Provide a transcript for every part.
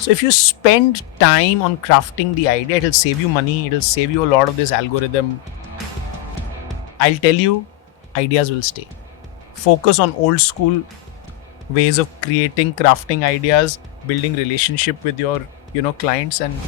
So if you spend time on crafting the idea, it'll save you money, it'll save you a lot of this algorithm. I'll tell you, ideas will stay. Focus on old school ways of creating, crafting ideas, building relationship with your, clients. And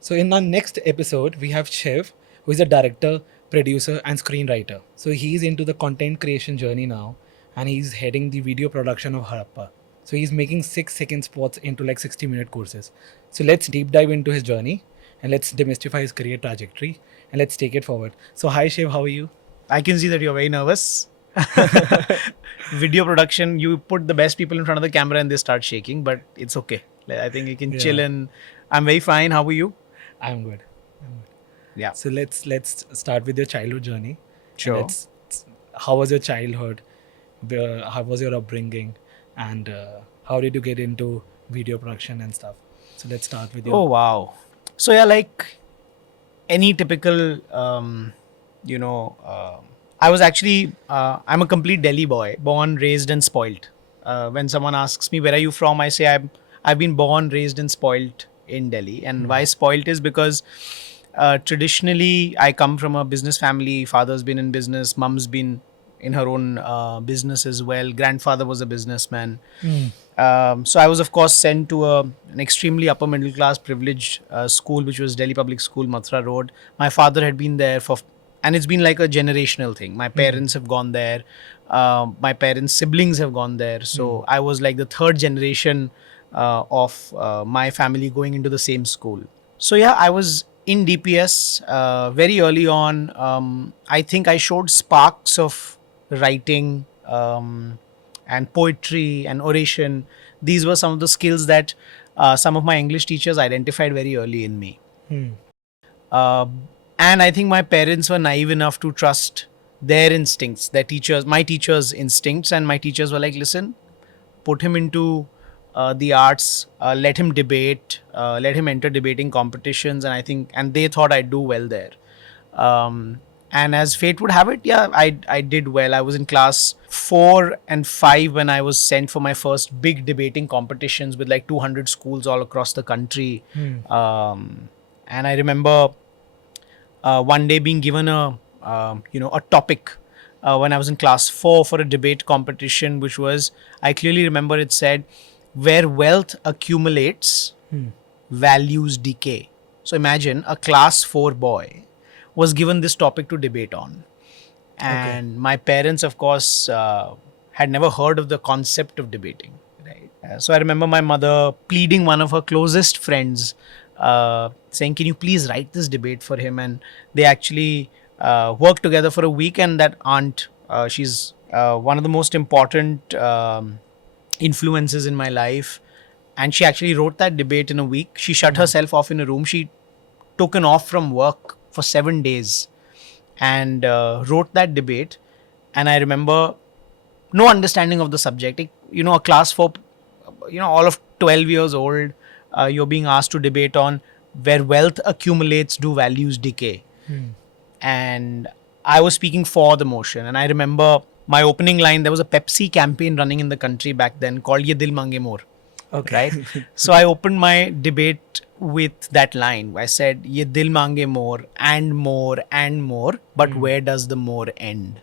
So in our next episode, we have Shiv, who is a director, producer, and screenwriter. So he's into the content creation journey now, and he's heading the video production of Harappa. So he's making 6-second spots into like 60-minute courses. So let's deep dive into his journey, and let's demystify his career trajectory, and let's take it forward. So hi Shiv, how are you? I can see that you're very nervous. Video production, you put the best people in front of the camera and they start shaking, but it's okay. I think you can chill, Yeah. and I'm very fine. How are you? I'm good. Yeah. So let's start with your childhood journey. And Sure. how was your childhood? How was your upbringing? And how did you get into video production and stuff? So let's start with Oh, your. wow. So, yeah, like any typical, I was actually, I'm a complete Delhi boy, born, raised, and spoiled. When someone asks me, where are you from? I say, I've been born, raised, and spoiled in Delhi. And why spoiled is because traditionally, I come from a business family. Father's been in business, mum's been in her own business as well. Grandfather was a businessman. So I was, of course, sent to an extremely upper middle class, privileged school, which was Delhi Public School, Mathura Road. My father had been there and it's been like a generational thing. My parents have gone there. My parents' siblings have gone there. So I was like the third generation of my family going into the same school. So yeah, I was in DPS very early on. I think I showed sparks of writing and poetry and oration. These were some of the skills that some of my English teachers identified very early in me. Uh, and I think my parents were naive enough to trust their instincts, my teachers' instincts. And my teachers were like, listen, put him into the arts, let him debate, let him enter debating competitions. And they thought I'd do well there. And as fate would have it, yeah, I did well. I was in class 4 and 5 when I was sent for my first big debating competitions with like 200 schools all across the country. And I remember one day being given a topic when I was in class 4 for a debate competition, which was, I clearly remember it said, where wealth accumulates, values decay. So imagine a class 4 boy was given this topic to debate on. And my parents, of course, had never heard of the concept of debating. Right. So I remember my mother pleading one of her closest friends, saying, "Can you please write this debate for him?" And they actually worked together for a week. And that aunt, she's one of the most important influences in my life. And she actually wrote that debate in a week. She shut herself off in a room. She took an off from work for 7 days and wrote that debate. And I remember no understanding of the subject. A class 4, all of 12 years old, you're being asked to debate on where wealth accumulates, do values decay? And I was speaking for the motion. And I remember my opening line, there was a Pepsi campaign running in the country back then called Ye Dil Mange More. Okay. Right? So I opened my debate with that line. I said, Ye dil mange more and more and more, but where does the more end?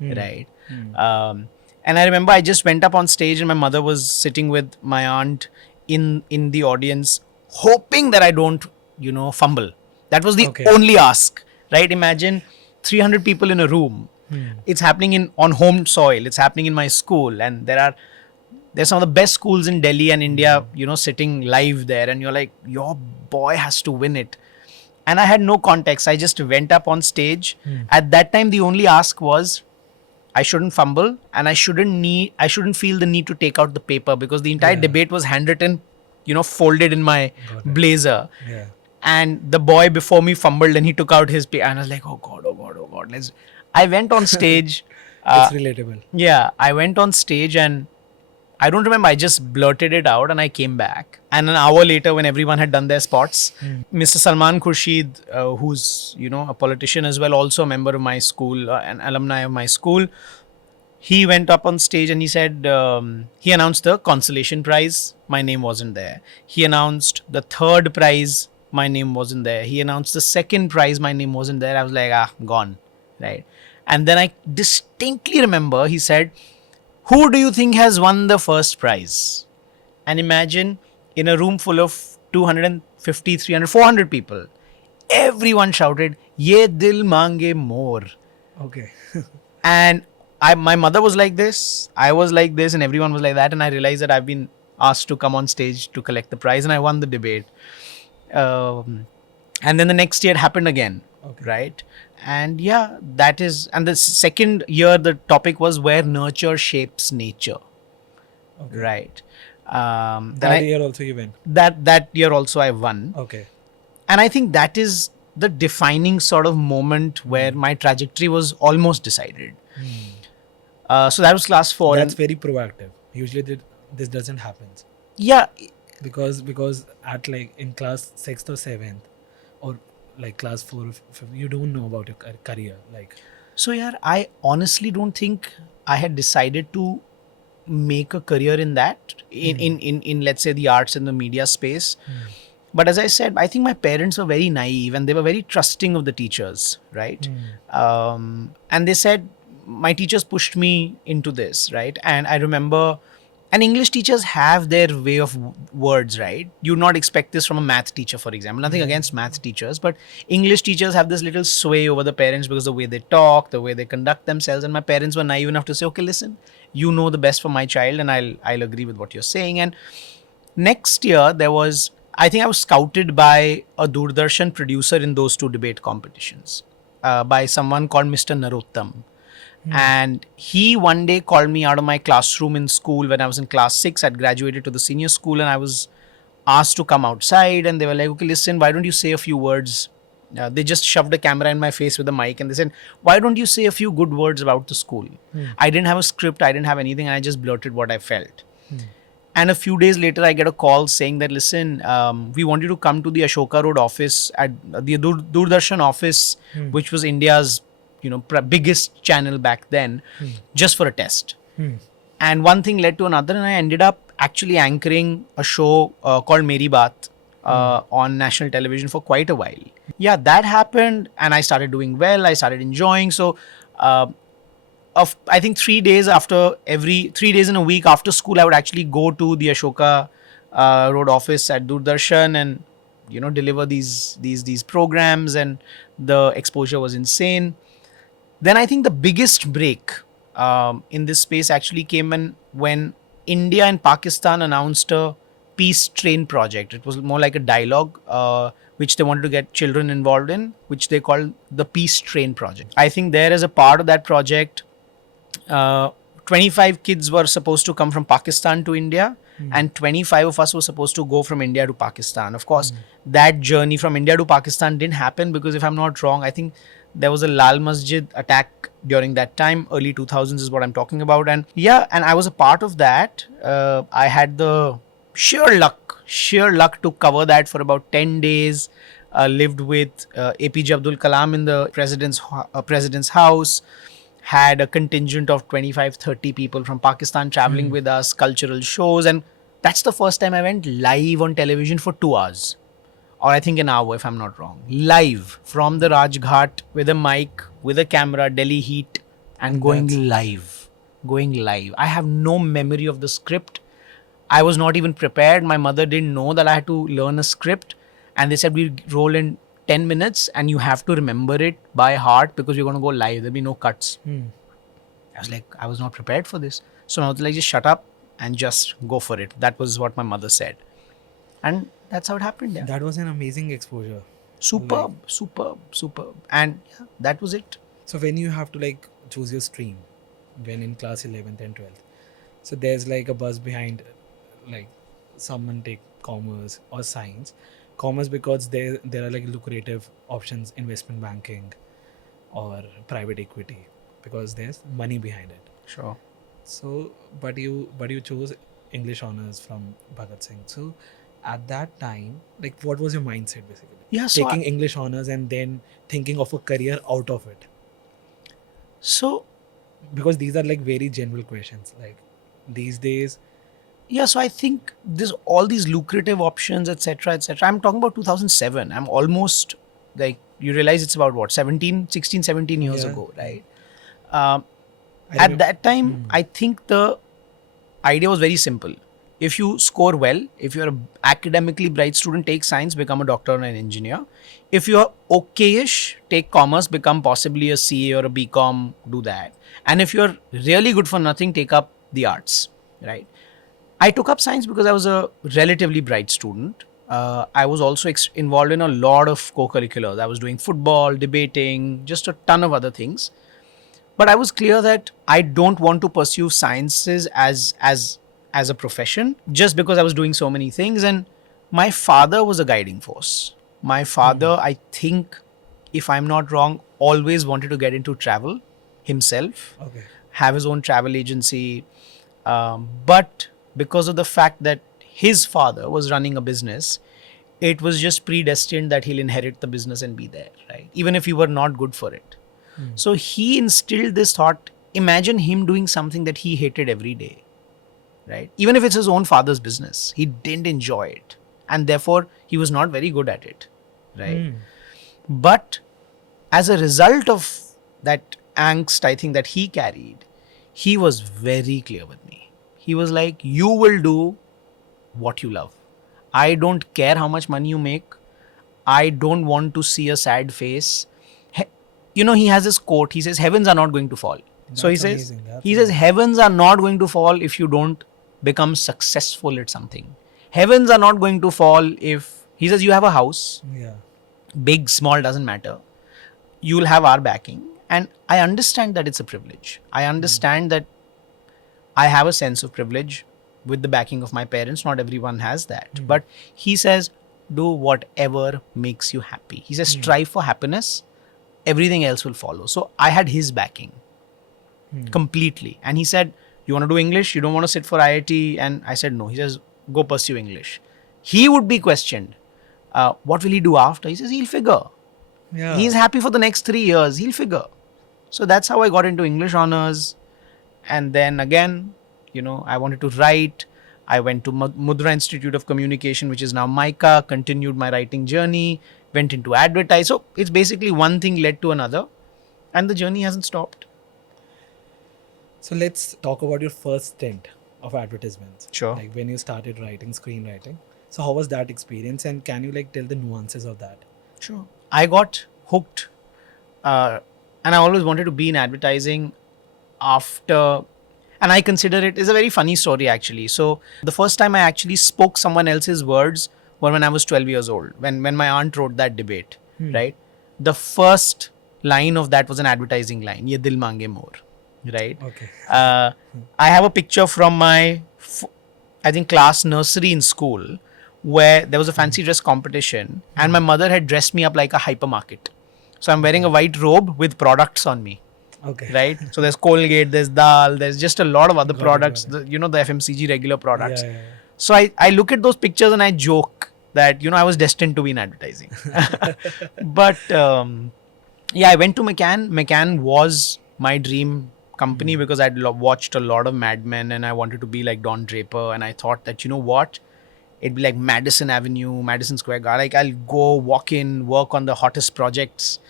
Right? And I remember I just went up on stage and my mother was sitting with my aunt in the audience, hoping that I don't, fumble. That was the only ask. Right? Imagine 300 people in a room. It's happening on home soil. It's happening in my school, and there's some of the best schools in Delhi and India, sitting live there. And you're like, your boy has to win it. And I had no context. I just went up on stage. At that time, the only ask was, I shouldn't fumble and I shouldn't feel the need to take out the paper, because the entire debate was handwritten, folded in my blazer. Yeah. And the boy before me fumbled and he took out his paper. And I was like, oh God. I went on stage. It's relatable. Yeah, I went on stage and I don't remember, I just blurted it out and I came back. And an hour later, when everyone had done their spots, Mr. Salman Khurshid, who's, a politician as well, also a member of my school, an alumni of my school, he went up on stage and he said, he announced the consolation prize. My name wasn't there. He announced the third prize. My name wasn't there. He announced the second prize. My name wasn't there. I was like, gone. Right. And then I distinctly remember he said, who do you think has won the first prize? And imagine in a room full of 250, 300, 400 people, everyone shouted, Ye dil mange more. Okay. And my mother was like this, I was like this, and everyone was like that. And I realized that I've been asked to come on stage to collect the prize, and I won the debate. And then the next year it happened again, Okay. right? And yeah, that is. And the second year, the topic was where nurture shapes nature, Okay. right? That year also you win. That year also I won, Okay. and I think that is the defining sort of moment where my trajectory was almost decided. So that was class 4. That's And very proactive. Usually this doesn't happen. yeah, Because at like in class 6th or 7th or like class 4 or 5th, you don't know about your career. Like, so yeah, I honestly don't think I had decided to make a career in that, in let's say the arts and the media space. But as I said, I think my parents were very naive and they were very trusting of the teachers, right? And they said, my teachers pushed me into this, right? And I remember, and English teachers have their way of words, right? You not expect this from a math teacher, for example. Nothing against math teachers, but English teachers have this little sway over the parents because the way they talk, the way they conduct themselves. And my parents were naive enough to say, okay, listen, you know the best for my child, and I'll agree with what you're saying. And next year there was, I think I was scouted by a Doordarshan producer in those two debate competitions, by someone called Mr. Narottam. And he one day called me out of my classroom in school when I was in class 6. I'd graduated to the senior school and I was asked to come outside. And they were like, okay, listen, why don't you say a few words? They just shoved a camera in my face with a mic and they said, why don't you say a few good words about the school? I didn't have a script, I didn't have anything, and I just blurted what I felt. And a few days later, I get a call saying that, listen, we want you to come to the Ashoka Road office at the Doordarshan office, which was India's, biggest channel back then, just for a test. And one thing led to another, and I ended up actually anchoring a show called Meri Baat on national television for quite a while. Yeah, that happened, and I started doing well. I started enjoying. So, I think 3 days every 3 days in a week after school, I would actually go to the Ashoka Road office at Doordarshan and deliver these programs, and the exposure was insane. Then I think the biggest break in this space actually came when India and Pakistan announced a peace train project. It was more like a dialogue, which they wanted to get children involved in, which they called the Peace Train project. I think there as a part of that project, 25 kids were supposed to come from Pakistan to India, and 25 of us were supposed to go from India to Pakistan. Of course, that journey from India to Pakistan didn't happen because, if I'm not wrong, I think there was a Lal Masjid attack during that time. Early 2000s is what I'm talking about. And yeah, and I was a part of that. I had the sheer luck to cover that for about 10 days. Lived with APJ Abdul Kalam in the president's house. Had a contingent of 25, 30 people from Pakistan traveling with us, cultural shows. And that's the first time I went live on television for 2 hours. Or I think an hour, if I'm not wrong. Live from the Rajghat with a mic, with a camera, Delhi heat, and going live. I have no memory of the script. I was not even prepared. My mother didn't know that I had to learn a script. And they said, we roll in 10 minutes and you have to remember it by heart because we're going to go live. There'll be no cuts. I was like, I was not prepared for this. So I was like, just shut up and just go for it. That was what my mother said. And that's how it happened. Yeah. That was an amazing exposure. Superb. And yeah, that was it. So when you have to like choose your stream, when in class 11th and 12th, so there's like a buzz behind like someone take commerce or science. Commerce because there are like lucrative options, investment banking or private equity, because there's money behind it. Sure. So but you chose English honors from Bhagat Singh. So at that time, like what was your mindset basically? Yeah, so taking English honors and then thinking of a career out of it. So Because these are like very general questions. Like these days, Yeah, so I think there's all these lucrative options, etc., etc. I'm talking about 2007. I'm almost like, you realize it's about what, 17, 16, 17 years yeah, ago, yeah. right? Um, I at remember. that time, I think the idea was very simple. If you score well, if you're an academically bright student, take science, become a doctor or an engineer. If you're okayish, take commerce, become possibly a CA or a BCom, do that. And if you're really good for nothing, take up the arts, right? I took up science because I was a relatively bright student. I was also involved in a lot of co-curriculars. I was doing football, debating, just a ton of other things. But I was clear that I don't want to pursue sciences as a profession just because I was doing so many things. And my father was a guiding force. My father, I think, if I'm not wrong, always wanted to get into travel himself, Okay. have his own travel agency. But because of the fact that his father was running a business, it was just predestined that he'll inherit the business and be there, right? Even if you were not good for it. So he instilled this thought. Imagine him doing something that he hated every day, right? Even if it's his own father's business, he didn't enjoy it. And therefore, he was not very good at it, right? But as a result of that angst, I think that he carried, he was very clear with me. He was like, you will do what you love. I don't care how much money you make. I don't want to see a sad face. He has this quote. He says, heavens are not going to fall. So That's amazing. That's he says, amazing. heavens are not going to fall if you don't become successful at something. Heavens are not going to fall if, he says, you have a house, Yeah. big, small, doesn't matter. You will have our backing. And I understand that it's a privilege. I understand that I have a sense of privilege with the backing of my parents. Not everyone has that. But he says, do whatever makes you happy. He says, strive for happiness. Everything else will follow. So I had his backing completely. And he said, you want to do English? You don't want to sit for IIT? And I said, no. He says, go pursue English. He would be questioned. What will he do after? He says, he'll figure. Yeah. He's happy for the next 3 years. He'll figure. So that's how I got into English honors. And then again, I wanted to write. I went to Mudra Institute of Communication, which is now MICA, continued my writing journey, went into advertise. So it's basically one thing led to another, and the journey hasn't stopped. So let's talk about your first stint of advertisements. Sure. Like when you started writing, screenwriting. So how was that experience, and can you like tell the nuances of that? Sure. I got hooked, and I always wanted to be in advertising after, and I consider it is a very funny story actually. So the first time I actually spoke someone else's words were when I was 12 years old, when my aunt wrote that debate, right? The first line of that was an advertising line, ye dil mange more, right? Okay. I have a picture from my, I think, class nursery in school where there was a fancy dress competition and my mother had dressed me up like a hypermarket. So I'm wearing a white robe with products on me. Okay. Right? So there's Colgate, there's Dal, there's just a lot of other Got it, products, got it. the FMCG regular products. Yeah, yeah, So I look at those pictures and I joke that, I was destined to be in advertising. But yeah, I went to McCann. McCann was my dream company because I'd watched a lot of Mad Men and I wanted to be like Don Draper. And I thought that, what? It'd be like Madison Avenue, Madison Square Garden. Like I'll go walk in, work on the hottest projects.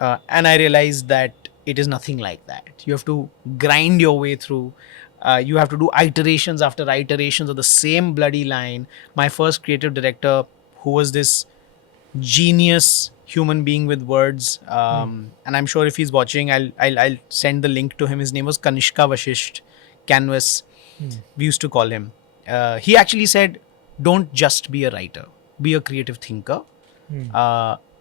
And I realized that it is nothing like that. You have to grind your way through. You have to do iterations after iterations of the same bloody line. My first creative director, who was this genius human being with words, and I'm sure if he's watching, I'll send the link to him. His name was Kanishka Vashisht Canvas. We used to call him. He actually said, "Don't just be a writer. Be a creative thinker."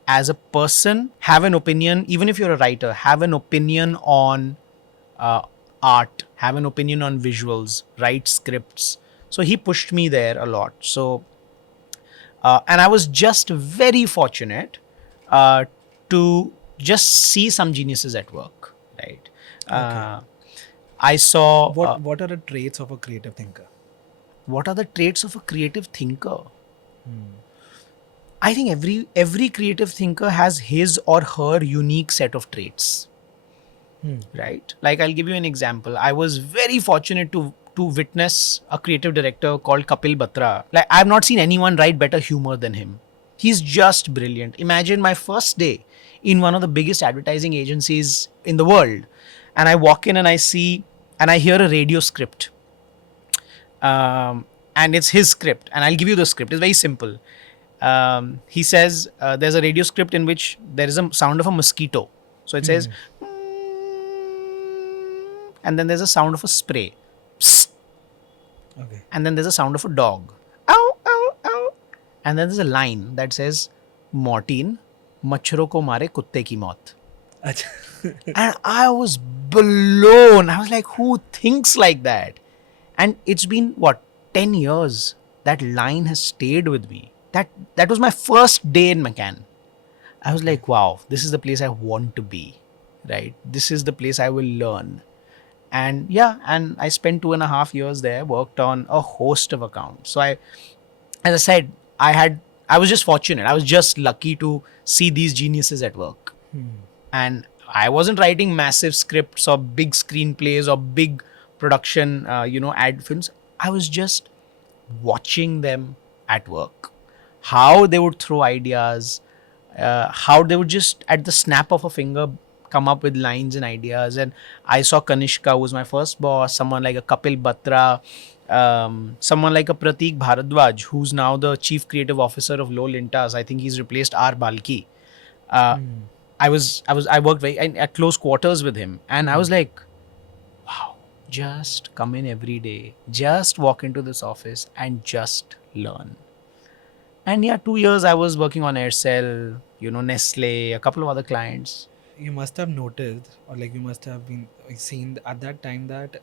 As a person, have an opinion. Even if you're a writer, have an opinion on art, have an opinion on visuals, write scripts. So he pushed me there a lot. So, and I was just very fortunate to just see some geniuses at work, right? I saw What are the traits of a creative thinker? what are the traits of a creative thinker. I think every creative thinker has his or her unique set of traits. right? Like, I'll give you an example. I was very fortunate to witness a creative director called Kapil Batra. Like, I've not seen anyone write better humor than him. He's just brilliant. Imagine my first day in one of the biggest advertising agencies in the world, and I walk in and I see and I hear a radio script, and it's his script. And I'll give you the script. It's very simple. He says there's a radio script in which there is a sound of a mosquito. So it says, and then there's a sound of a spray. Psst. Okay. And then there's a sound of a dog. Ow, ow, ow. And then there's a line that says, Mortin, machharo ko mare kutte ki maut. Acha. And I was blown. I was like, who thinks like that? And it's been what, 10 years? That line has stayed with me. That was my first day in McCann. I was like, wow, this is the place I want to be, right? This is the place I will learn. And yeah, and I spent 2.5 years there, worked on a host of accounts. So as I said, I was just fortunate. I was just lucky to see these geniuses at work. And I wasn't writing massive scripts or big screenplays or big production, ad films. I was just watching them at work. How they would throw ideas, how they would just at the snap of a finger come up with lines and ideas. And I saw Kanishka, who was my first boss, someone like a Kapil Batra, someone like a Pratik Bharadwaj, who's now the chief creative officer of Low Lintas. I think he's replaced R. Balki. I worked at close quarters with him, and I was like, wow, just come in every day, just walk into this office and just learn. And yeah, 2 years I was working on Aircel, Nestle, a couple of other clients. You must have noticed, or like you must have been seen at that time that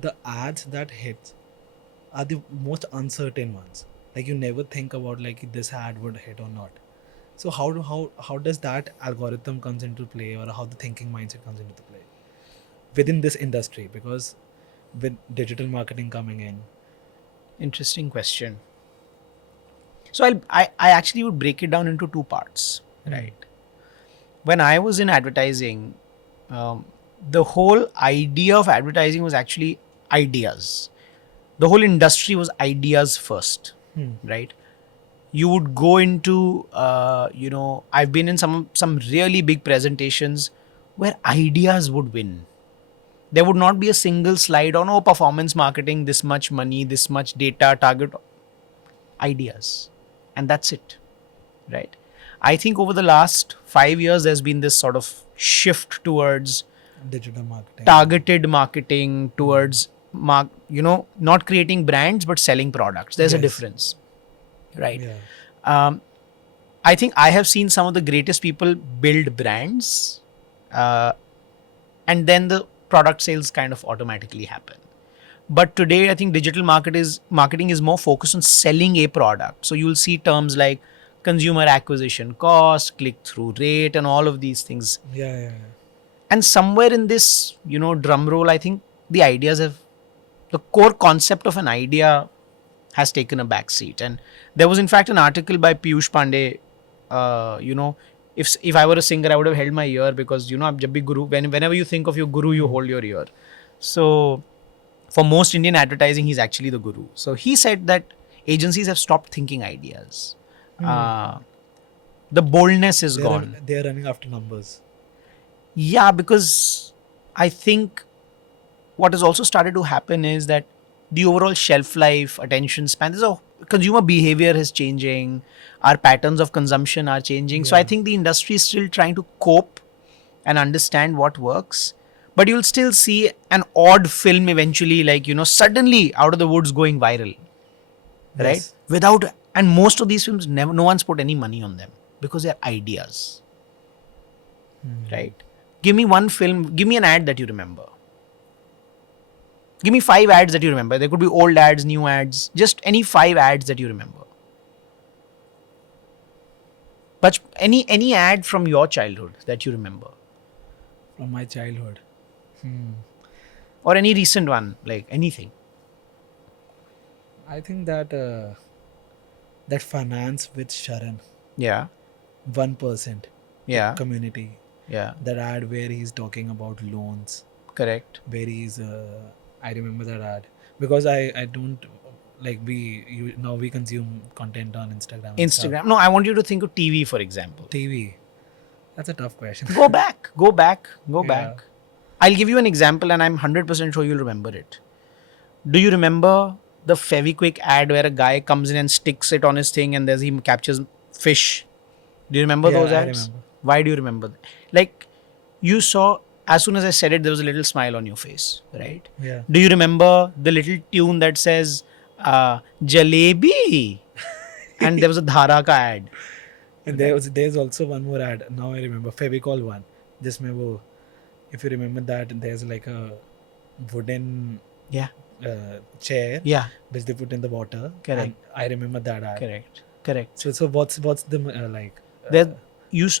the ads that hit are the most uncertain ones. Like you never think about like this ad would hit or not. So how does that algorithm comes into play, or how the thinking mindset comes into play within this industry? Because with digital marketing coming in, Interesting question. So I actually would break it down into two parts, right? When I was in advertising, the whole idea of advertising was actually ideas. The whole industry was ideas first, right? You would go into, I've been in some really big presentations where ideas would win. There would not be a single slide on, performance marketing, this much money, this much data, target, ideas. And that's it, right? I think over the last 5 years, there's been this sort of shift towards digital marketing, targeted marketing, towards not creating brands but selling products. There's a Yes. difference, right? Yeah. I think I have seen some of the greatest people build brands, and then the product sales kind of automatically happen. But today, I think digital marketing is more focused on selling a product. So you'll see terms like consumer acquisition cost, click-through rate, and all of these things. Yeah. And somewhere in this, drum roll, I think the core concept of an idea has taken a back seat. And there was in fact an article by Piyush Pandey, if I were a singer, I would have held my ear, because, jab bhi guru, whenever you think of your guru, you hold your ear. So for most Indian advertising, he's actually the guru. So he said that agencies have stopped thinking ideas. The boldness is gone. They're running after numbers. Yeah, because I think what has also started to happen is that the overall shelf life, attention span, consumer behavior is changing. Our patterns of consumption are changing. So I think the industry is still trying to cope and understand what works. But you'll still see an odd film eventually, like, suddenly out of the woods going viral, right? Yes. And most of these films, no one's put any money on them because they're ideas, right? Give me one film, give me an ad that you remember. Give me 5 ads that you remember. There could be old ads, new ads, just any 5 ads that you remember. But any ad from your childhood that you remember. From my childhood. Or any recent one, like anything. I think that that finance with Sharan, Yeah. 1% Yeah. community. Yeah. That ad where he's talking about loans, Correct. where he's I remember that ad because I don't like now we consume content on Instagram and stuff. Instagram. No, I want you to think of TV, for example. TV. That's a tough question. Go back, go back, go Yeah. back. I'll give you an example and I'm 100% sure you'll remember it. Do you remember the Fevikwik ad where a guy comes in and sticks it on his thing and he captures fish? Do you remember Yeah, those I ads? remember. Why do you remember that? Like, you saw, as soon as I said it, there was a little smile on your face, right? Yeah. Do you remember the little tune that says, Jalebi? And there was a Dharaka ad. And there's also one more ad. Now I remember Fevicol one. जिसमें वो, if you remember that, there's like a wooden Yeah, chair yeah, which they put in the water. Correct. And I remember that ad. correct, correct. So what's the like? There,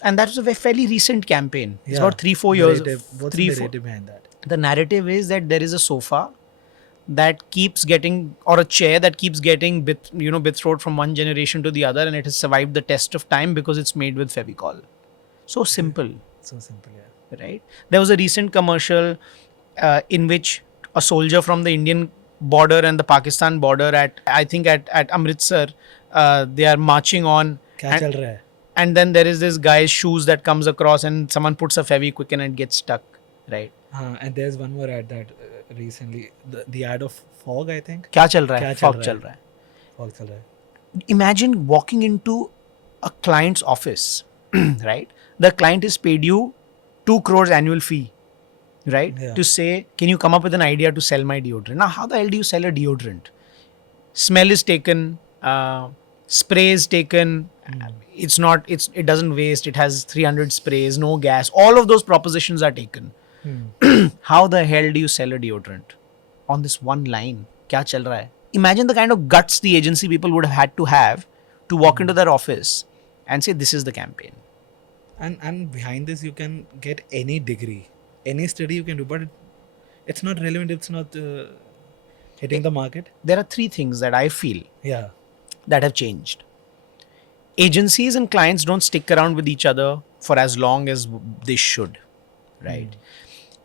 and that was a fairly recent campaign. It's Yeah. about 3-4 years. Narrative. What's Three, the four. narrative behind that? The narrative is that there is a sofa that keeps getting, or a chair that keeps getting betrothed from one generation to the other, and it has survived the test of time because it's made with Fevicol. So simple, So simple, yeah. right? There was a recent commercial in which a soldier from the Indian border and the Pakistan border at Amritsar, they are marching on. क्या चल रहा है? And then there is this guy's shoes that comes across and someone puts a Fevikwik and it gets stuck, right? And there's one more ad that recently, the ad of fog, I think. क्या चल रहा है? क्या चल Fog रहा चल है? रहा है. Fog चल रहा है. Imagine walking into a client's office, right? The client has paid you 2 crores annual fee, right? Yeah. To say, can you come up with an idea to sell my deodorant? Now, how the hell do you sell a deodorant? Smell is taken, spray is taken. It doesn't waste. It has 300 sprays, no gas. All of those propositions are taken. How the hell do you sell a deodorant on this one line? क्या चल रहा है? Imagine the kind of guts the agency people would have had to walk into their office and say, this is the campaign. And behind this, you can get any degree, any study you can do, but it's not relevant. It's not hitting the market. There are 3 things that I feel Yeah. that have changed. Agencies and clients don't stick around with each other for as long as they should, right?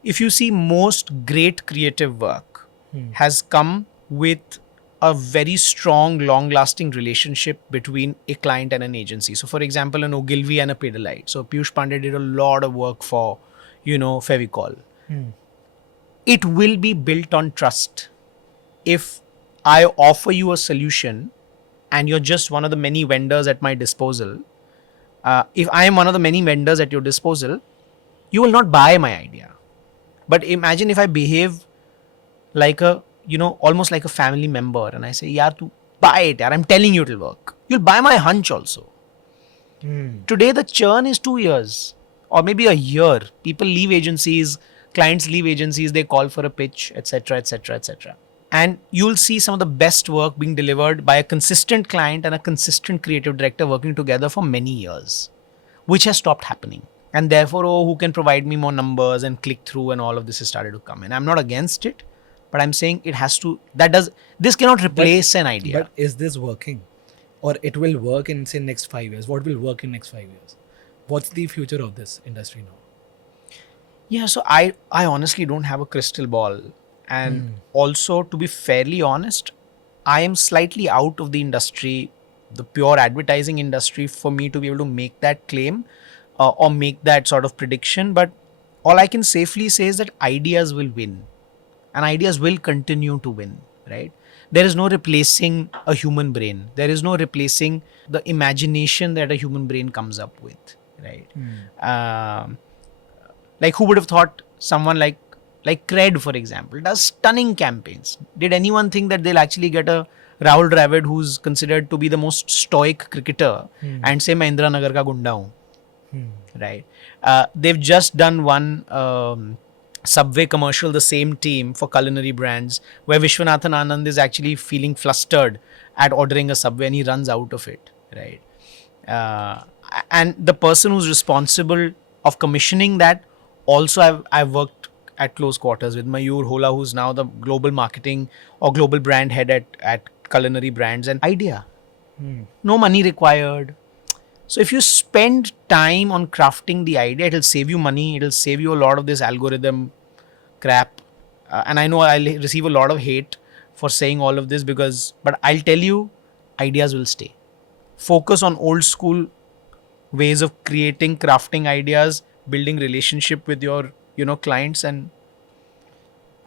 If you see, most great creative work has come with a very strong, long-lasting relationship between a client and an agency. So, for example, an Ogilvy and a Pidilite. So, Piyush Pandey did a lot of work for, Fevicol. It will be built on trust. If I offer you a solution and you're just one of the many vendors at my disposal, if I am one of the many vendors at your disposal, you will not buy my idea. But imagine if I behave like almost like a family member and I say, yaar, tu buy it, yaar, I'm telling you it'll work. You'll buy my hunch also. Today, the churn is 2 years or maybe a year. People leave agencies, clients leave agencies, they call for a pitch, etc., etc., etc. And you'll see some of the best work being delivered by a consistent client and a consistent creative director working together for many years, which has stopped happening. And therefore, who can provide me more numbers and click through and all of this has started to come in. I'm not against it, but I'm saying it has to, this cannot replace an idea. But is this working? Or it will work in, say, next 5 years? What will work in next 5 years? What's the future of this industry now? Yeah, so I honestly don't have a crystal ball. And also, to be fairly honest, I am slightly out of the industry, the pure advertising industry, for me to be able to make that claim or make that sort of prediction. But all I can safely say is that ideas will win and ideas will continue to win, right? There is no replacing a human brain. There is no replacing the imagination that a human brain comes up with, right? Like, who would have thought someone like Cred, for example, does stunning campaigns. Did anyone think that they'll actually get a Rahul Dravid, who's considered to be the most stoic cricketer, and say, "मैं इंदिरा नगर का गुंडा हूँ," right? They've just done one Subway commercial, the same team, for culinary brands, where Vishwanathan Anand is actually feeling flustered at ordering a Subway and he runs out of it, right? And the person who's responsible of commissioning that, also I've worked at close quarters with Mayur Hola, who's now the global marketing or global brand head at culinary brands. And idea, no money required, So if you spend time on crafting the idea, it'll save you money. It'll save you a lot of this algorithm crap. And I know I'll receive a lot of hate for saying all of this but I'll tell you, ideas will stay. Focus on old school ways of creating, crafting ideas, building relationship with your, clients, and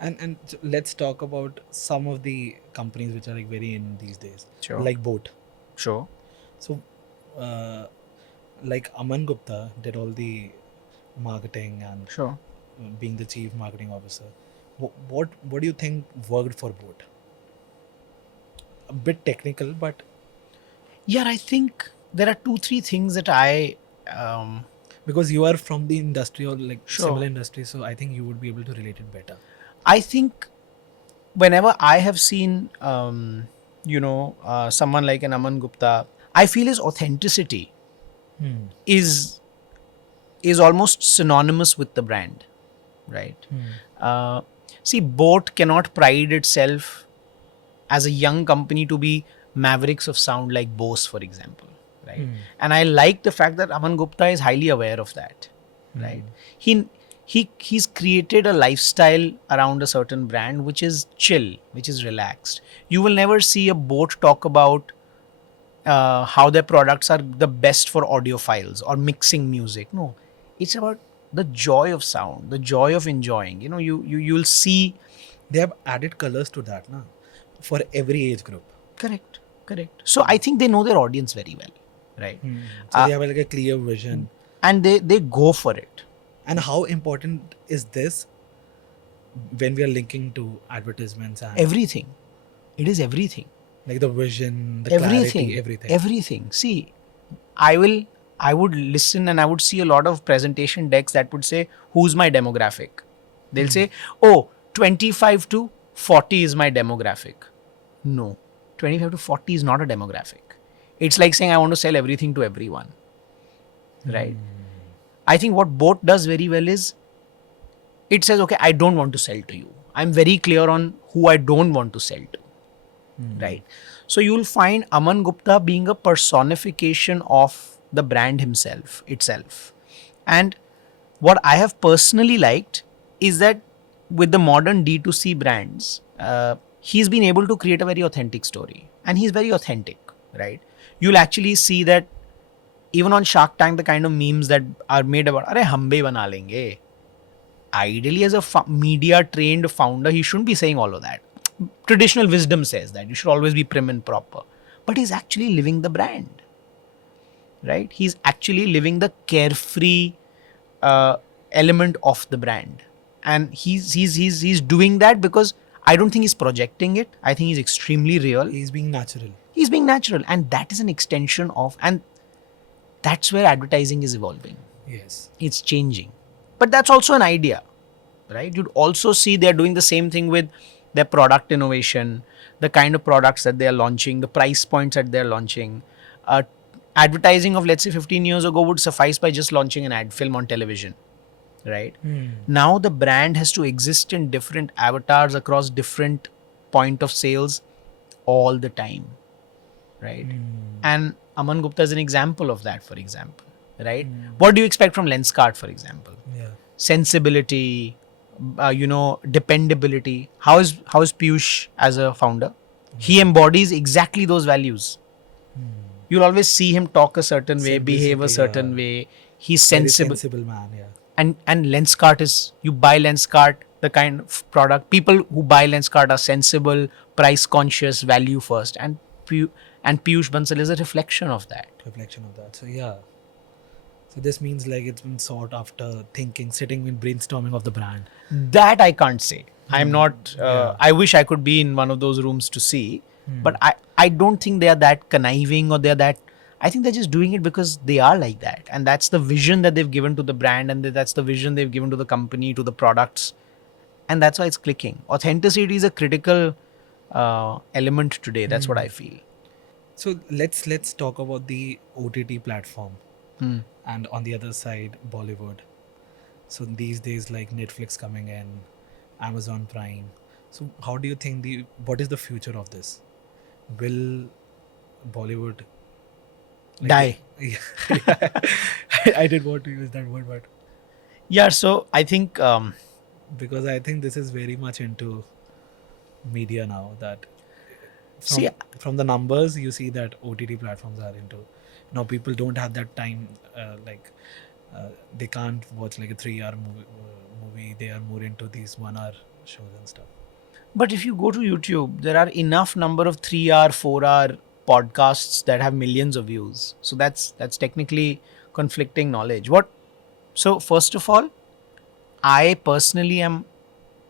And let's talk about some of the companies which are like very in these days, sure, like Boat. sure, So, uh, like Aman Gupta did all the marketing and sure. being the chief marketing officer. What do you think worked for Boat? A bit technical, but Yeah, I think there are two, three things that um, because you are from the industry or like sure. similar industry, so I think you would be able to relate it better. I think whenever I have seen, someone like an Aman Gupta, I feel his authenticity Hmm. is is almost synonymous with the brand, right? Hmm. Uh, See, Boat cannot pride itself as a young company to be mavericks of sound like Bose, for example, right? Hmm. And I like the fact that Aman Gupta is highly aware of that, right? Hmm. He's created a lifestyle around a certain brand which is chill, which is relaxed. You will never see a Boat talk about how their products are the best for audiophiles or mixing music. No, it's about the joy of sound, the joy of enjoying. You'll see. They have added colors to that, na, for every age group. Correct, correct. So I think they know their audience very well, right? Hmm. So Uh, they have like a clear vision. and they go for it. And how important is this when we are linking to advertisements and Everything. It is everything. like the vision, the clarity, Everything. everything? Everything. See, I would listen and I would see a lot of presentation decks that would say, who's my demographic? They'll say, oh, 25 to 40 is my demographic. No, 25 to 40 is not a demographic. It's like saying I want to sell everything to everyone, right? I think what Boat does very well is it says, okay, I don't want to sell to you. I'm very clear on who I don't want to sell to, right? So you'll find Aman Gupta being a personification of the brand himself itself. And what I have personally liked is that with the modern D2C brands, he's been able to create a very authentic story. And he's very authentic, right? You'll actually see that even on Shark Tank, the kind of memes that are made about, "Arey hum bhi bana lenge." Ideally, as a media trained founder, he shouldn't be saying all of that. Traditional wisdom says that you should always be prim and proper. But he's actually living the brand, right? He's actually living the carefree uh, element of the brand. And he's doing that because I don't think he's projecting it. I think he's extremely real. He's being natural. He's being natural. And that is an extension of, and that's where advertising is evolving. Yes. It's changing. But that's also an idea, right? You'd also see they're doing the same thing with their product innovation, the kind of products that they're launching, the price points that they're launching. Uh, Advertising of, let's say, 15 years ago would suffice by just launching an ad film on television, right? Now the brand has to exist in different avatars across different point of sales all the time, right? And Aman Gupta is an example of that, for example, right? What do you expect from Lenskart, for example? Yeah. Sensibility, dependability. How is Piyush as a founder? He embodies exactly those values. You'll always see him talk a certain way, behave a Simplicity, certain yeah. way. He's Very sensible. sensible man, yeah. And Lenskart is, you buy Lenskart, the kind of product, people who buy Lenskart are sensible, price conscious, value first. And Piyush Bansal is a reflection of that. Reflection of that. So yeah. So this means like it's been sought after thinking, sitting in brainstorming of the brand. That I can't say. I'm not. Yeah. I wish I could be in one of those rooms to see, but I don't think they are that conniving or they're that. I think they're just doing it because they are like that, and that's the vision that they've given to the brand, and that's the vision they've given to the company, to the products, and that's why it's clicking. Authenticity is a critical element today. That's what I feel. So let's talk about the OTT platform, Hmm. and on the other side, Bollywood. So these days, like Netflix coming in, Amazon Prime. So how do you think what is the future of this? Will Bollywood Die. Yeah. I did want to use that word, but Yeah, so I think because I think this is very much into media now, that see, from the numbers you see that OTT platforms are into. Now people don't have that time, they can't watch like a 3 hour movie. They are more into these 1 hour shows and stuff. but if you go to YouTube, there are enough number of 3 hour, 4 hour podcasts that have millions of views. So that's technically conflicting knowledge. What? So first of all, I personally am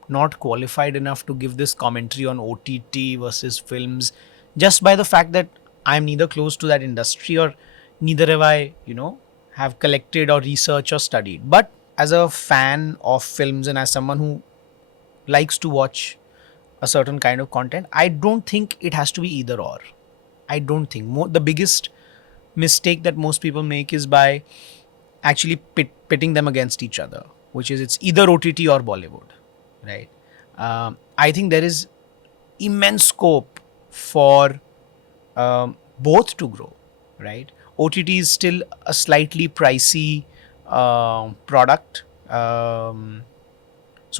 not qualified enough to give this commentary on OTT versus films, just by the fact that I'm neither close to that industry or neither have I, have collected or researched or studied. But as a fan of films and as someone who likes to watch a certain kind of content, I don't think it has to be either or. I don't think. The biggest mistake that most people make is by actually pitting them against each other, which is it's either OTT or Bollywood, right? I think there is immense scope for both to grow, right? OTT is still a slightly pricey product, so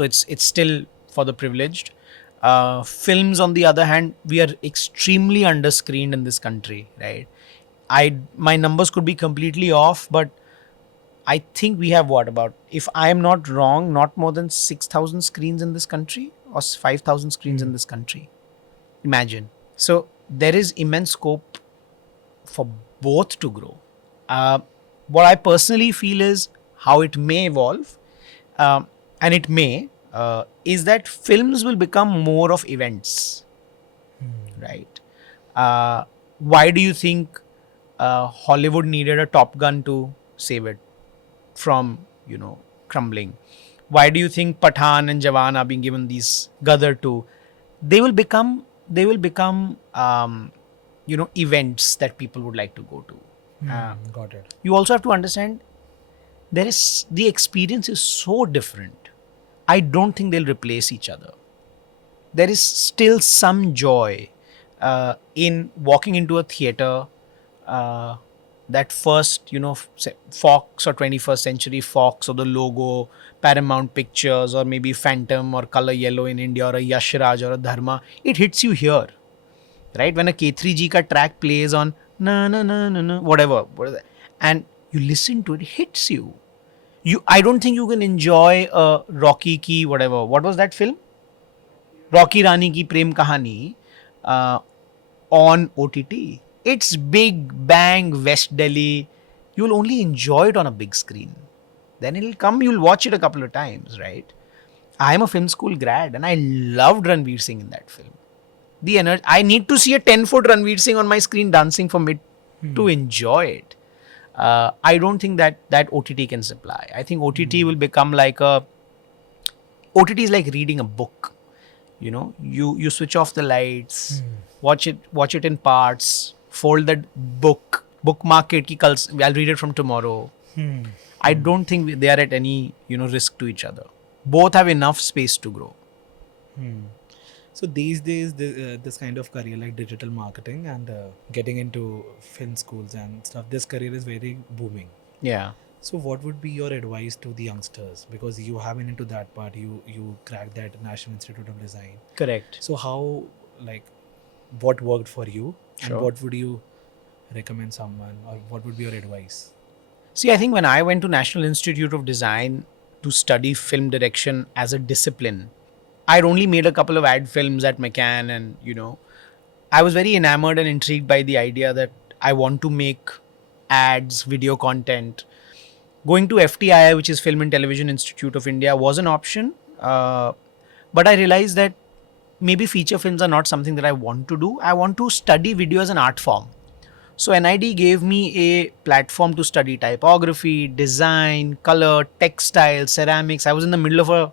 it's still for the privileged. Films, on the other hand, we are extremely underscreened in this country, right? My numbers could be completely off, but I think we have what about, if I am not wrong, not more than 6,000 screens in this country or 5,000 screens in this country. Imagine. So there is immense scope for both to grow. What I personally feel is how it may evolve, and it may, is that films will become more of events, right? Why do you think Hollywood needed a Top Gun to save it from crumbling? Why do you think Pathan and Jawan are being given these Gadar to? They will become events that people would like to go to. Got it. You also have to understand the experience is so different. I don't think they'll replace each other. There is still some joy in walking into a theater, that first, say Fox or 21st Century Fox or the logo, Paramount Pictures, or maybe Phantom or Color Yellow in India, or a Yash Raj or a Dharma. It hits you here, right? When a K3G ka track plays on na na na na na whatever, and you listen to it, it hits you. I don't think you can enjoy a Rocky ki whatever. What was that film? Rocky Rani ki Prem Kahani on OTT. It's big bang West Delhi. You'll only enjoy it on a big screen. Then it'll come, you'll watch it a couple of times, right? I'm a film school grad and I loved Ranveer Singh in that film. The energy, I need to see a 10-foot Ranveer Singh on my screen dancing for me to enjoy it. I don't think that OTT can supply. I think OTT will become like OTT is like reading a book. You switch off the lights, watch it in parts, fold the bookmark it ki I'll read it from tomorrow. I don't think they are at any risk to each other. Both have enough space to grow. So these days, this kind of career like digital marketing and getting into film schools and stuff, this career is very booming. Yeah. So what would be your advice to the youngsters? Because you have been into that part, you cracked that National Institute of Design. Correct. So how, what worked for you, Sure. and what would you recommend someone, or what would be your advice? See, I think when I went to National Institute of Design to study film direction as a discipline, I'd only made a couple of ad films at McCann, and I was very enamored and intrigued by the idea that I want to make ads, video content. Going to FTII, which is Film and Television Institute of India, was an option, but I realized that maybe feature films are not something that I want to do. I want to study video as an art form. So NID gave me a platform to study typography, design, color, textile, ceramics. I was in the middle of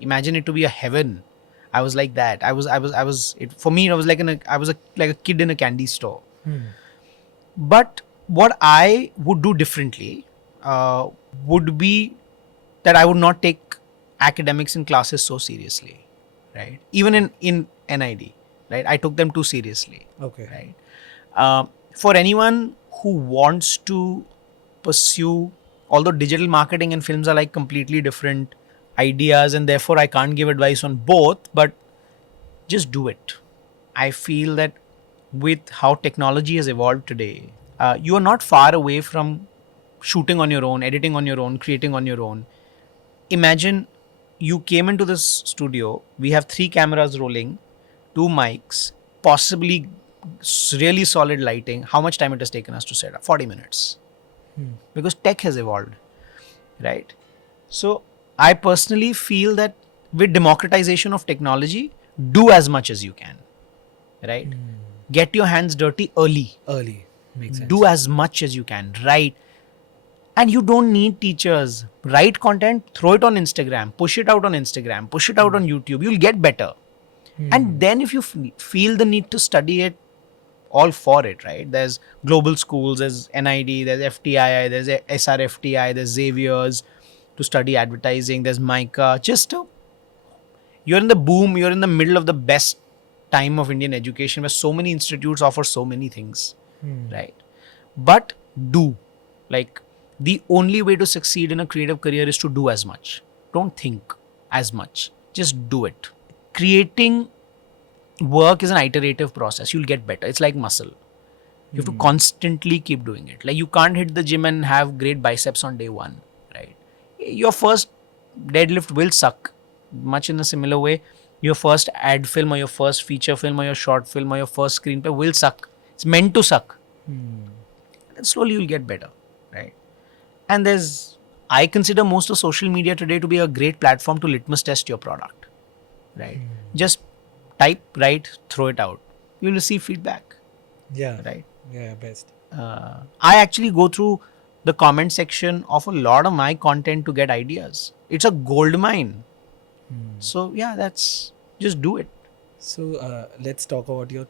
imagine it to be a heaven. I was like that. For me, I was like like a kid in a candy store. But what I would do differently would be that I would not take academics in classes so seriously, right? Even in NID, right? I took them too seriously. Okay. Right. For anyone who wants to pursue, although digital marketing and films are like completely different ideas, and therefore I can't give advice on both, but just do it. I feel that with how technology has evolved today, you are not far away from shooting on your own, editing on your own, creating on your own. Imagine you came into this studio, we have 3 cameras rolling, 2 mics, possibly really solid lighting. How much time it has taken us to set up? 40 minutes. Because tech has evolved, right? So I personally feel that with democratization of technology, do as much as you can, right? Get your hands dirty early. Early. Makes sense. Do as much as you can, right? And you don't need teachers. Write content, throw it on Instagram, push it out on Instagram, push it out on YouTube. You'll get better. And then if you feel the need to study it, all for it, right? There's global schools, there's NID, there's FTII, there's SRFTI, there's Xavier's to study advertising, there's MICA. You're in the boom, you're in the middle of the best time of Indian education where so many institutes offer so many things, right? But do. Like, the only way to succeed in a creative career is to do as much. Don't think as much. Just do it. Creating work is an iterative process. You'll get better. It's like muscle. You have to constantly keep doing it. Like, you can't hit the gym and have great biceps on day one, right? Your first deadlift will suck. Much in a similar way, your first ad film or your first feature film or your short film or your first screenplay will suck. It's meant to suck. And slowly you'll get better, right? And I consider most of social media today to be a great platform to litmus test your product, right? Just type, write, throw it out. You'll receive feedback, Yeah. right? Yeah, best. I actually go through the comment section of a lot of my content to get ideas. It's a gold mine. So yeah, just do it. So let's talk about your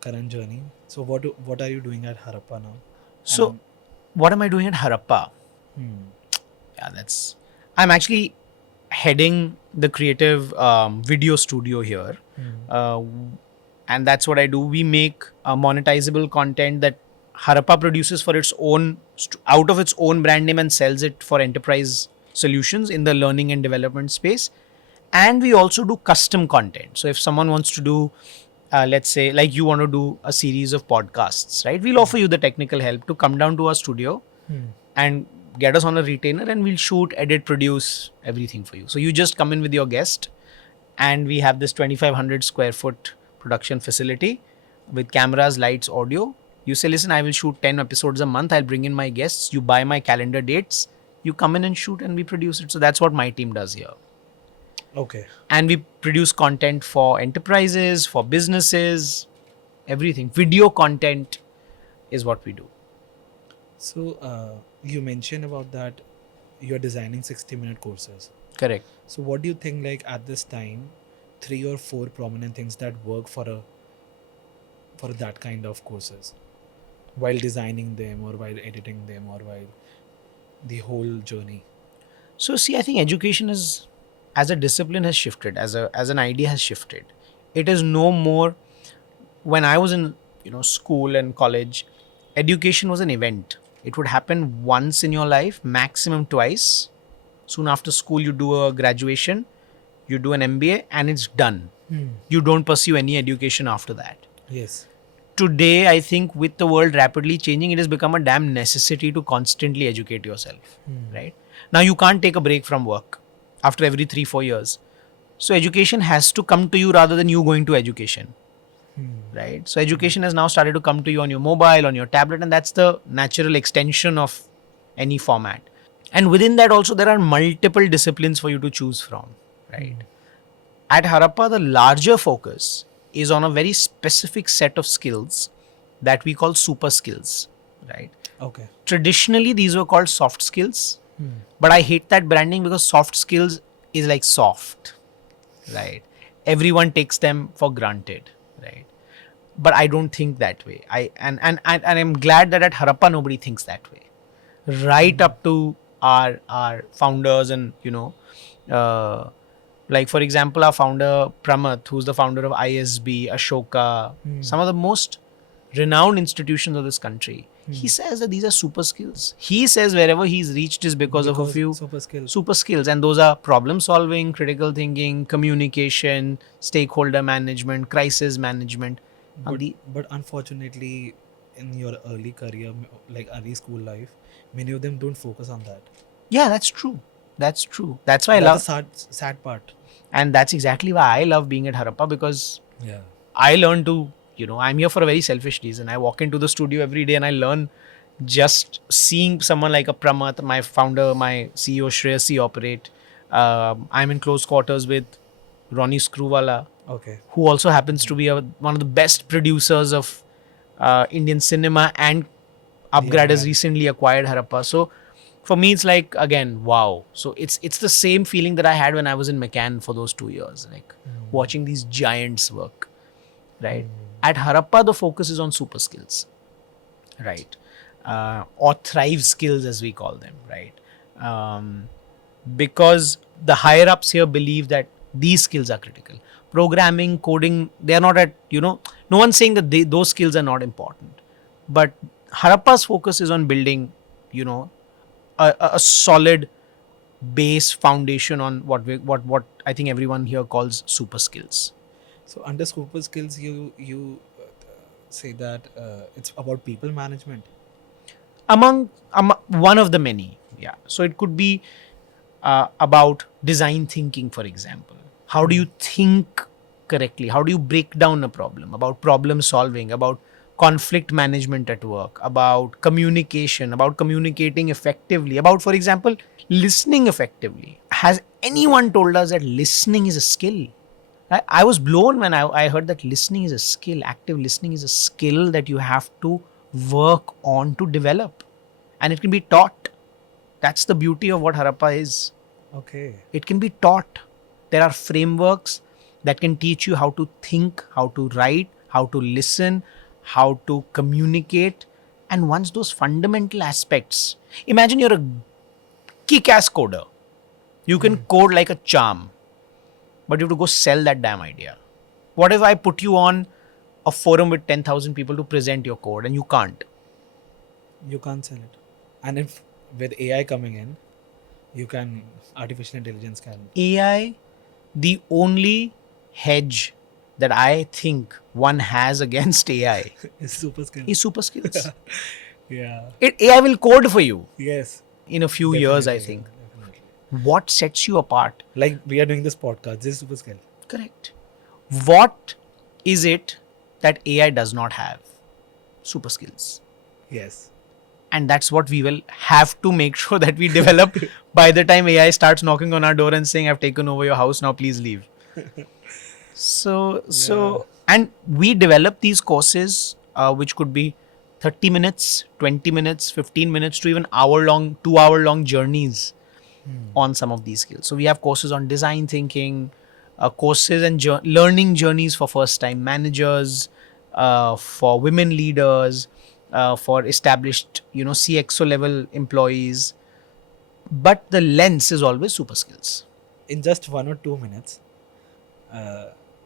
current journey. So what are you doing at Harappa now? So what am I doing at Harappa? Yeah, I'm actually heading the creative video studio here. And that's what I do. We make monetizable content that Harappa produces for its own, out of its own brand name, and sells it for enterprise solutions in the learning and development space. And we also do custom content. So if someone wants to do, let's say, like you want to do a series of podcasts, right? We'll offer you the technical help to come down to our studio and get us on a retainer, and we'll shoot, edit, produce everything for you. So you just come in with your guest, and we have this 2,500 square foot production facility with cameras, lights, audio. You say, listen, I will shoot 10 episodes a month. I'll bring in my guests. You buy my calendar dates. You come in and shoot, and we produce it. So that's what my team does here. Okay. And we produce content for enterprises, for businesses, everything. Video content is what we do. So you mentioned about that you're designing 60-minute courses. Correct. So what do you think, like at this time, 3 or 4 prominent things that work for that kind of courses, while designing them or while editing them or while the whole journey? So see, I think education is, as a discipline, has shifted, as an idea has shifted. It is no more. When I was in school and college, education was an event. It would happen once in your life, maximum twice. Soon after school, you do a graduation, you do an MBA, and it's done. You don't pursue any education after that. Yes. Today, I think with the world rapidly changing, it has become a damn necessity to constantly educate yourself, right? Now, you can't take a break from work after every 3-4 years. So education has to come to you rather than you going to education, right? So education has now started to come to you on your mobile, on your tablet, and that's the natural extension of any format. And within that also, there are multiple disciplines for you to choose from, right? At Harappa, the larger focus is on a very specific set of skills that we call super skills, right? Okay. Traditionally, these were called soft skills, but I hate that branding because soft skills is like soft, right? Everyone takes them for granted, right? But I don't think that way. And I'm glad that at Harappa nobody thinks that way. Right up to our founders, and like for example, our founder Pramath, who's the founder of ISB, Ashoka, some of the most renowned institutions of this country, he says that these are super skills. He says wherever he's reached is because of a few super skills. super skills, and those are problem solving, critical thinking, communication, stakeholder management, crisis management. And But unfortunately, in your early career, like early school life, many of them don't focus on that. yeah, that's true. That's true. That's why I That's love, the sad part. and that's exactly why I love being at Harappa, because Yeah. I learn to, I'm here for a very selfish reason. I walk into the studio every day and I learn just seeing someone like a Pramath, my founder, my CEO, Shreyasi operate. I'm in close quarters with Ronnie Screwwala, Okay. who also happens to be one of the best producers of Indian cinema, and Upgrad has Upgrad. recently acquired Harappa. So for me, it's like, again, wow. So it's the same feeling that I had when I was in McCann for those 2 years, like watching these giants work, right? At Harappa, the focus is on super skills, right? Or thrive skills, as we call them, right? Because the higher ups here believe that these skills are critical. Programming, coding, they are not at, no one's saying that those skills are not important. But Harappa's focus is on building, a solid base foundation on what I think everyone here calls super skills. So under super skills, you say that it's about people management. Among one of the many, yeah. So it could be about design thinking, for example. How do you think correctly? How do you break down a problem? About problem solving, about conflict management at work, about communication, about communicating effectively, about, for example, listening effectively. Has anyone told us that listening is a skill? I was blown when I heard that listening is a skill. Active listening is a skill that you have to work on to develop, and it can be taught. That's the beauty of what Harappa is. Okay. It can be taught. There are frameworks that can teach you how to think, how to write, how to listen, how to communicate. And once those fundamental aspects, imagine you're a kick ass coder. You can code like a charm, but you have to go sell that damn idea. What if I put you on a forum with 10,000 people to present your code and you can't? You can't sell it. And if with AI coming in, you can artificial intelligence can. AI, the only hedge that I think one has against AI It's super skill. is super skills. Yeah. AI will code for you Yes. in a few years, I Definitely, think. yeah, definitely. What sets you apart? Like we are doing this podcast. This is super skill. Correct. What is it that AI does not have? Super skills. Yes. And that's what we will have to make sure that we develop by the time AI starts knocking on our door and saying, I've taken over your house, now please leave. So, and we develop these courses, which could be 30 minutes, 20 minutes, 15 minutes to even hour long, 2 hour long journeys on some of these skills. So we have courses on design thinking, courses and learning journeys for first time managers, for women leaders, for established, CXO level employees. But the lens is always super skills. In just 1 or 2 minutes,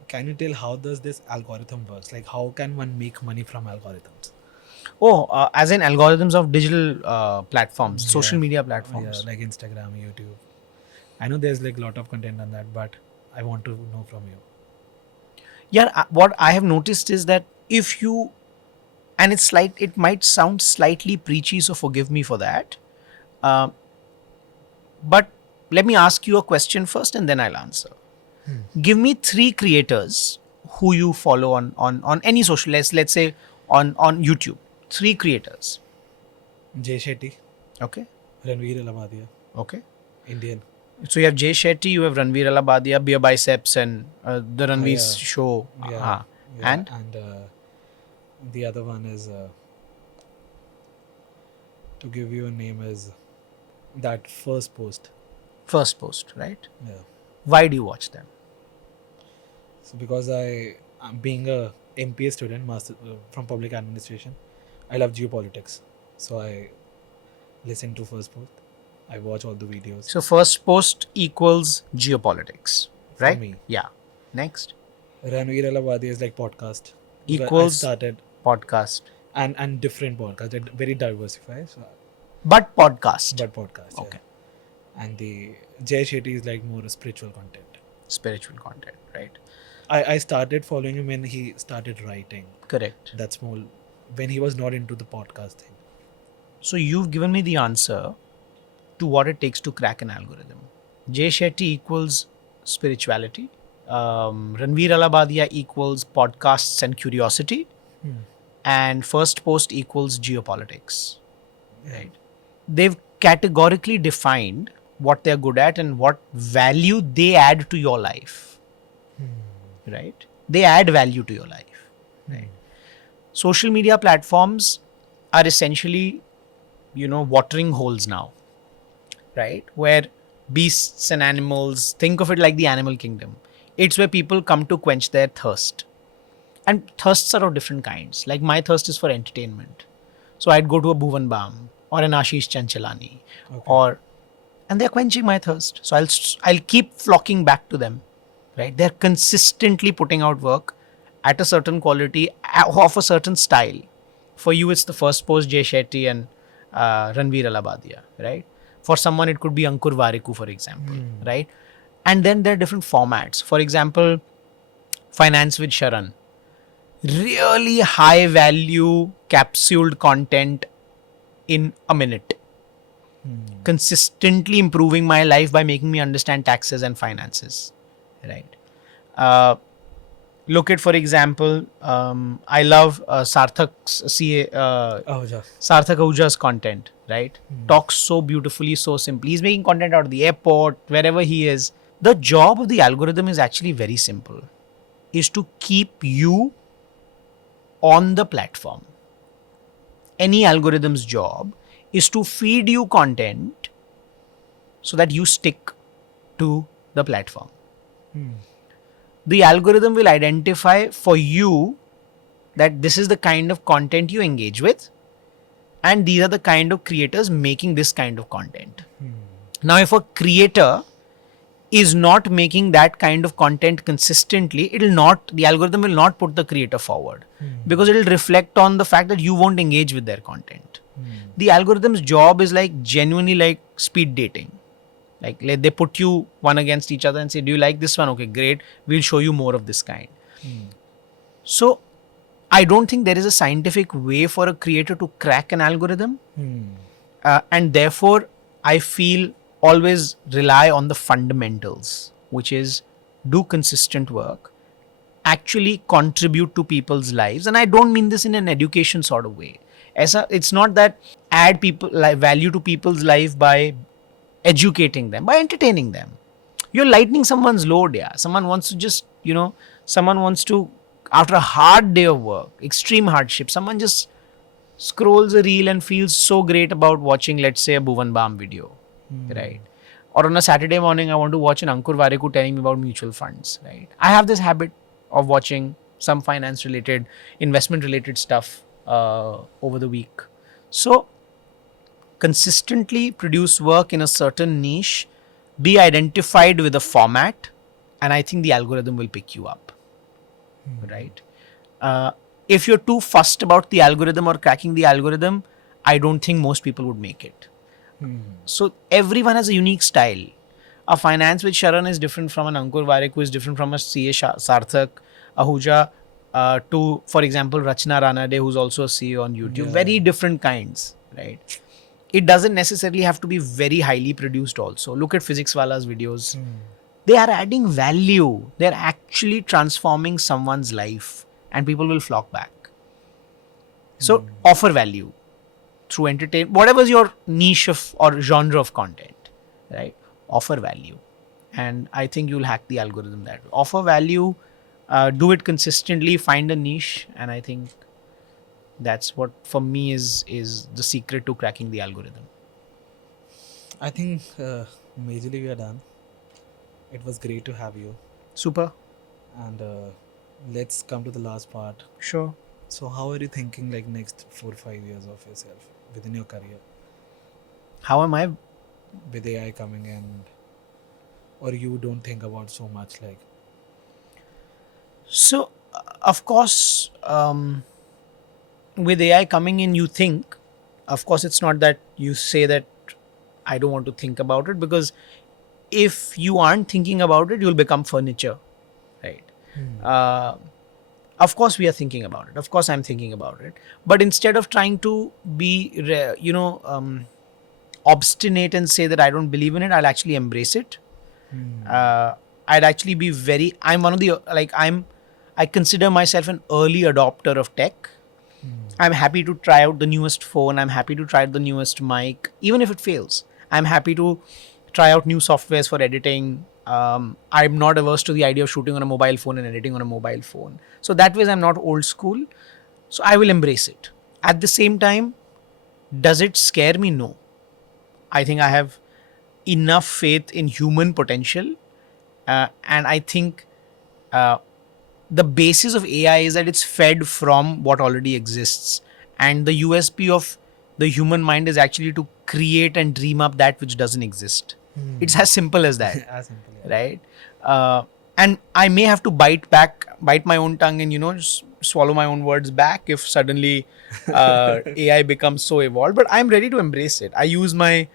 can you tell how does this algorithm works? Like how can one make money from algorithms? Oh, as in algorithms of digital platforms, social Yeah. media Yeah, platforms. like Instagram, YouTube. I know there's like a lot of content on that, but I want to know from you. Yeah, what I have noticed is that if you, and it might sound slightly preachy, so forgive me for that. Uh, but let me ask you a question first and then I'll answer. Give me 3 creators who you follow on any social, let's say on YouTube. 3 creators. Jay Shetty, Okay. Ranveer Alabadia, Okay. Indian. So you have Jay Shetty, you have Ranveer Alabadia, Beer Biceps, and the Ranveer yeah. show. Yeah. And The other one is to give you a name is that first post. First Post, right? Yeah. Why do you watch them? So because I'm being a MPA student, master from public administration, I love geopolitics. So I listen to first post. I watch all the videos. So First Post equals geopolitics, For right? me. Yeah. Next. Ranveer Alabadia is like podcast. Because Equals I started podcast, and different podcasts. They're very diversified. So, but podcast. but podcasts, Okay. yeah. And the Jay Shetty is like more a spiritual content. Spiritual content, right? I started following him when he started writing. Correct. That's more when he was not into the podcast thing. So you've given me the answer to what it takes to crack an algorithm. Jay Shetty equals spirituality. Ranveer Alabadia equals podcasts and curiosity. And first post equals geopolitics. Right? They've categorically defined what they're good at and what value they add to your life. Right? They add value to your life. Right? Social media platforms are essentially, watering holes now. Right? Where beasts and animals, think of it like the animal kingdom. It's where people come to quench their thirst. And thirsts are of different kinds. Like my thirst is for entertainment. So I'd go to a Bhuvan Bam or an Ashish Chanchalani, and they're quenching my thirst. So I'll keep flocking back to them. Right? They're consistently putting out work at a certain quality, of a certain style. For you, it's the first post, Jay Shetty and Ranveer Alabadia, right? For someone, it could be Ankur Warikoo, for example, right? And then there are different formats. For example, Finance with Sharan. Really high value capsuled content in a minute. Consistently improving my life by making me understand taxes and finances, right? Look at, for example, I love Sarthak's Sarthak Ahuja's content, right? Talks so beautifully, so simply. He's making content out of the airport, wherever he is. The job of the algorithm is actually very simple, is to keep you on the platform. Any algorithm's job is to feed you content so that you stick to the platform. The algorithm will identify for you that this is the kind of content you engage with, and these are the kind of creators making this kind of content. Now, if a creator is not making that kind of content consistently, the algorithm will not put the creator forward, because it will reflect on the fact that you won't engage with their content. The algorithm's job is like genuinely like speed dating. Like they put you one against each other and say, do you like this one? Okay, great. We'll show you more of this kind. So I don't think there is a scientific way for a creator to crack an algorithm. And therefore, I feel always rely on the fundamentals, which is do consistent work, actually contribute to people's lives. And I don't mean this in an education sort of way. It's not that add people like value to people's life by educating them, by entertaining them. You're lightening someone's load. Yeah, someone wants to just, someone wants to, after a hard day of work, extreme hardship, someone just scrolls a reel and feels so great about watching, let's say, a Bhuvan Bam video, right? Or on a Saturday morning, I want to watch an Ankur Warikoo telling me about mutual funds, right? I have this habit of watching some finance related, investment related stuff over the week. So consistently produce work in a certain niche, be identified with a format, and I think the algorithm will pick you up, right? If you're too fussed about the algorithm or cracking the algorithm, I don't think most people would make it. So everyone has a unique style. A finance with Sharan is different from an Ankur Warikoo, is different from a CA Sarthak Ahuja, to, for example, Rachna Ranade, who's also a CEO on YouTube. Very different kinds, right? It doesn't necessarily have to be very highly produced also. Look at Physics Wala's videos. They are adding value. They're actually transforming someone's life, and people will flock back. So offer value through entertain, whatever's your niche of or genre of content, right? Offer value. And I think you'll hack the algorithm that way. Offer value, do it consistently, find a niche, and I think that's what for me is the secret to cracking the algorithm. I think majorly we are done. It was great to have you. Super. And let's come to the last part. Sure. So how are you thinking like next 4 or 5 years of yourself within your career How am I? with AI coming in, or you don't think about so much like? So, of course, with AI coming in, you think, of course, it's not that you say that I don't want to think about it, because if you aren't thinking about it, you'll become furniture, right? Uh, of course, we are thinking about it. Of course, I'm thinking about it. But instead of trying to be, obstinate and say that I don't believe in it, I'll actually embrace it. uh, I'd actually be very. I'm one of the like I'm. I consider myself an early adopter of tech. I'm happy to try out the newest phone. I'm happy to try out the newest mic, even if it fails. I'm happy to try out new softwares for editing. I'm not averse to the idea of shooting on a mobile phone and editing on a mobile phone. So that way, I'm not old school. So I will embrace it. At the same time, does it scare me? No. I think I have enough faith in human potential, and I think uh, the basis of AI is that it's fed from what already exists, and the USP of the human mind is actually to create and dream up that which doesn't exist. It's as simple as that, As simple, yeah. right? And I may have to bite my own tongue, and swallow my own words back if suddenly AI becomes so evolved. But I'm ready to embrace it. I use my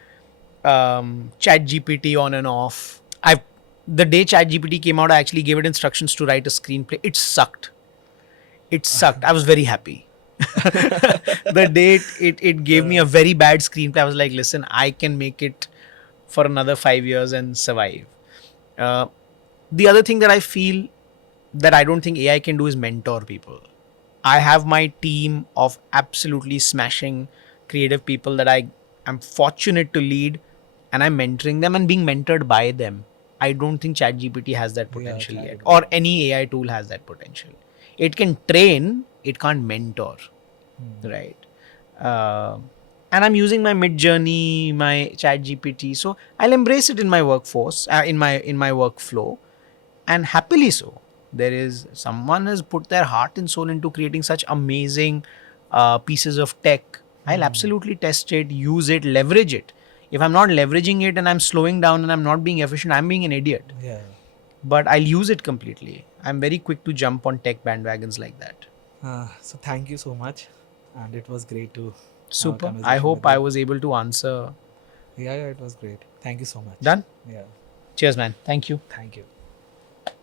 chat GPT on and off. I've The day chat GPT came out, I actually gave it instructions to write a screenplay. It sucked. It sucked. I was very happy. The day it gave me a very bad screenplay, I was like, listen, I can make it for another 5 years and survive. uh, the other thing that I feel that I don't think AI can do is mentor people. I have my team of absolutely smashing creative people that I am fortunate to lead, and I'm mentoring them and being mentored by them. I don't think ChatGPT has that Yeah, potential yet, ChatGPT. or any AI tool has that potential. It can train, it can't mentor, right? Uh, and I'm using my Mid Journey, my ChatGPT, so I'll embrace it in my workforce, in my workflow, and happily so. There is someone has put their heart and soul into creating such amazing pieces of tech. I'll absolutely test it, use it, leverage it. If I'm not leveraging it and I'm slowing down and I'm not being efficient, I'm being an idiot. Yeah. But I'll use it completely. I'm very quick to jump on tech bandwagons like that. So thank you so much, and it was great to have a Super. I conversation with hope I you. was able to answer. Yeah, it was great. Thank you so much. Done? Yeah, Cheers, man. Thank you. thank you.